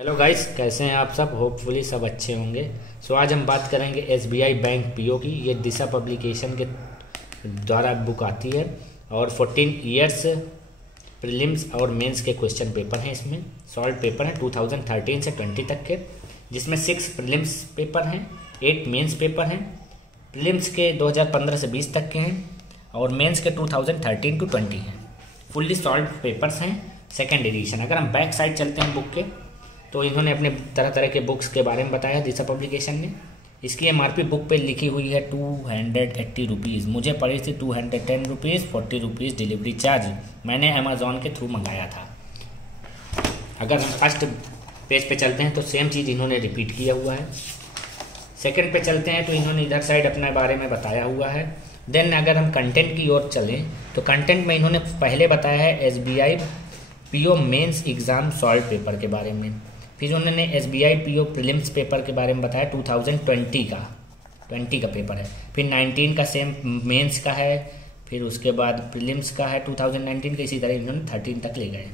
Hello guys, कैसे हैं आप सब। होपफुली सब अच्छे होंगे। आज हम बात करेंगे एसबीआई बैंक पीओ की। ये दिशा पब्लिकेशन के द्वारा बुक आती है और 14 ईयर्स प्रीलिम्स और मेंस के क्वेश्चन पेपर हैं। इसमें सॉल्व पेपर हैं 2013 से 20 तक के, जिसमें 6 प्रीलिम्स पेपर हैं, 8 मेंस पेपर हैं। प्रीलिम्स के 2015 से 20 तक के हैं और मेंस के 2013 टू 20 हैं। फुल्ली सॉल्व पेपर्स हैं, सेकेंड एडिशन। अगर हम बैक साइड चलते हैं बुक के, तो इन्होंने अपने तरह तरह के बुक्स के बारे में बताया दिशा पब्लिकेशन ने। इसकी एमआरपी बुक पे लिखी हुई है 280 रुपीज़। मुझे पड़ी थी 210 रुपीज़, 40 रुपीज़ डिलीवरी चार्ज। मैंने अमेज़ॉन के थ्रू मंगाया था। अगर हम फर्स्ट पेज पे चलते हैं तो सेम चीज़ इन्होंने रिपीट किया हुआ है। सेकंड पे चलते हैं तो इन्होंने इधर साइड अपने बारे में बताया हुआ है। देन अगर हम कंटेंट की ओर चलें तो कंटेंट में इन्होंने पहले बताया है SBI PO mains exam solve paper के बारे में। फिर उन्होंने एसबीआई पीओ प्रीलिम्स पेपर के बारे में बताया 2020 का पेपर है। फिर 19 का सेम मेंस का है। फिर उसके बाद प्रीलिम्स का है 2019 का। इसी तरह इन्होंने 13 तक ले गए।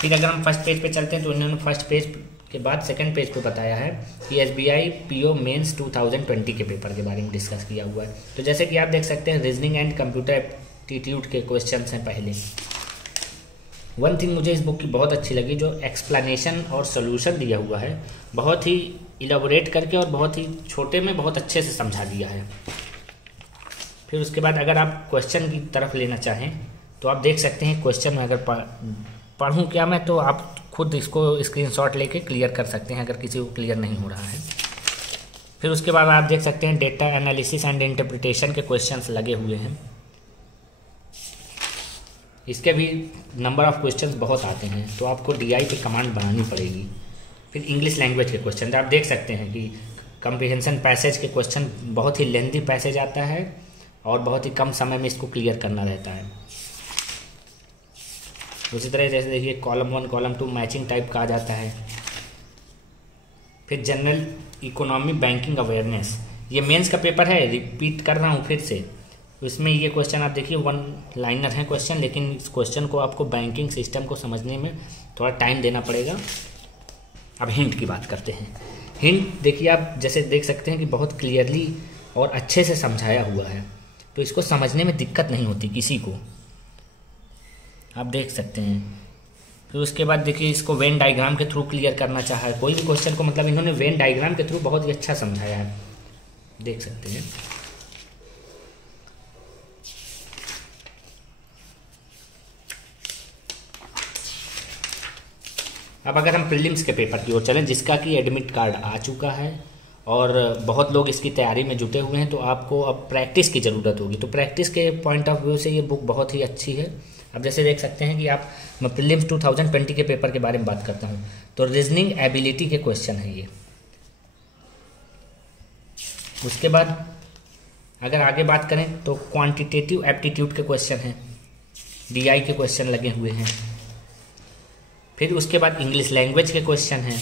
फिर अगर हम फर्स्ट पेज पे चलते हैं तो इन्होंने फर्स्ट पेज के बाद सेकंड पेज पे बताया है कि एसबीआई पीओ मेंस 2020 के पेपर के बारे में डिस्कस किया हुआ है। तो जैसे कि आप देख सकते हैं रीजनिंग एंड कंप्यूटर एप्टीट्यूड के क्वेश्चन हैं पहले। वन थिंग मुझे इस बुक की बहुत अच्छी लगी, जो एक्सप्लेनेशन और सोल्यूशन दिया हुआ है, बहुत ही इलाबोरेट करके और बहुत ही छोटे में बहुत अच्छे से समझा दिया है। फिर उसके बाद अगर आप क्वेश्चन की तरफ लेना चाहें तो आप देख सकते हैं क्वेश्चन में अगर पढ़ूँ क्या मैं, तो आप खुद इसको स्क्रीनशॉट लेके क्लियर कर सकते हैं अगर किसी को क्लियर नहीं हो रहा है। फिर उसके बाद आप देख सकते हैं डेटा एनालिसिस एंड इंटरप्रिटेशन के क्वेश्चंस लगे हुए हैं। इसके भी नंबर ऑफ क्वेश्चंस बहुत आते हैं, तो आपको डीआई पे कमांड बनानी पड़ेगी। फिर इंग्लिश लैंग्वेज के क्वेश्चन आप देख सकते हैं कि कम्प्रिहेंशन पैसेज के क्वेश्चन बहुत ही लेंथी पैसेज आता है और बहुत ही कम समय में इसको क्लियर करना रहता है। उसी तरह जैसे देखिए कॉलम 1 कॉलम 2 मैचिंग टाइप का आ जाता है। फिर जनरल इकोनॉमी बैंकिंग अवेयरनेस, ये मेंस का पेपर है, रिपीट कर रहा हूँ फिर से। इसमें ये क्वेश्चन आप देखिए 1 लाइनर है क्वेश्चन, लेकिन इस क्वेश्चन को आपको बैंकिंग सिस्टम को समझने में थोड़ा टाइम देना पड़ेगा। अब हिंट की बात करते हैं। हिंट देखिए, आप जैसे देख सकते हैं कि बहुत क्लियरली और अच्छे से समझाया हुआ है, तो इसको समझने में दिक्कत नहीं होती किसी को, आप देख सकते हैं। फिर उसके बाद देखिए इसको वेन डायग्राम के थ्रू क्लियर करना चाहा है कोई भी क्वेश्चन को, मतलब इन्होंने वेन डायग्राम के थ्रू बहुत ही अच्छा समझाया है, देख सकते हैं। अब अगर हम प्रीलिम्स के पेपर की ओर चलें, जिसका कि एडमिट कार्ड आ चुका है और बहुत लोग इसकी तैयारी में जुटे हुए हैं, तो आपको अब प्रैक्टिस की ज़रूरत होगी। तो प्रैक्टिस के पॉइंट ऑफ व्यू से ये बुक बहुत ही अच्छी है। अब जैसे देख सकते हैं कि मैं प्रीलिम्स 2020 के पेपर के बारे में बात करता हूँ, तो रीजनिंग एबिलिटी के क्वेश्चन है ये। उसके बाद अगर आगे बात करें तो क्वान्टिटेटिव एप्टीट्यूड के क्वेश्चन हैं, डीआई के क्वेश्चन लगे हुए हैं। फिर उसके बाद इंग्लिश लैंग्वेज के क्वेश्चन हैं।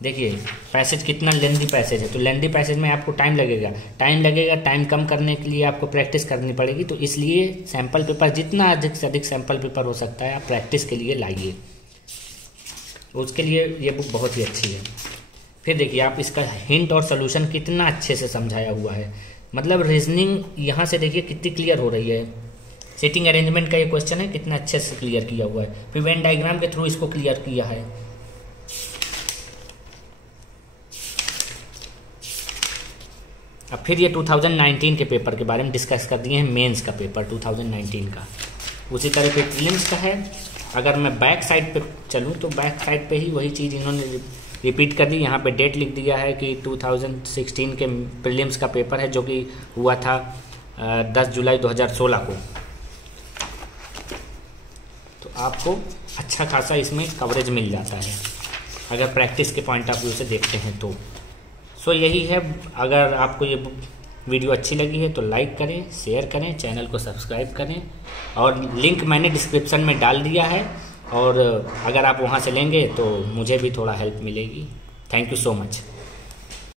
देखिए पैसेज कितना लेंथी पैसेज है, तो लेंथी पैसेज में आपको टाइम लगेगा। टाइम कम करने के लिए आपको प्रैक्टिस करनी पड़ेगी, तो इसलिए सैम्पल पेपर जितना अधिक से अधिक सैम्पल पेपर हो सकता है आप प्रैक्टिस के लिए लाइए, उसके लिए ये बुक बहुत ही अच्छी है। फिर देखिए आप इसका हिंट और सोल्यूशन कितना अच्छे से समझाया हुआ है, मतलब रीजनिंग यहाँ से देखिए कितनी क्लियर हो रही है। सेटिंग अरेंजमेंट का ये क्वेश्चन है, कितना अच्छे से क्लियर किया हुआ है। फिर वेन डायग्राम के थ्रू इसको क्लियर किया है। अब फिर ये 2019 के पेपर के बारे में डिस्कस कर दिए हैं, मेंस का पेपर 2019 का। उसी तरह पे प्रीलिम्स का है। अगर मैं बैक साइड पे चलूँ तो बैक साइड पे ही वही चीज़ इन्होंने रिपीट कर दी। यहाँ पे डेट लिख दिया है कि 2016 के प्रीलिम्स का पेपर है, जो कि हुआ था 10 जुलाई 2016 को। तो आपको अच्छा खासा इसमें कवरेज मिल जाता है अगर प्रैक्टिस के पॉइंट ऑफ व्यू से देखते हैं तो। सो यही है। अगर आपको ये वीडियो अच्छी लगी है तो लाइक करें, शेयर करें, चैनल को सब्सक्राइब करें, और लिंक मैंने डिस्क्रिप्शन में डाल दिया है, और अगर आप वहाँ से लेंगे तो मुझे भी थोड़ा हेल्प मिलेगी। Thank you so much.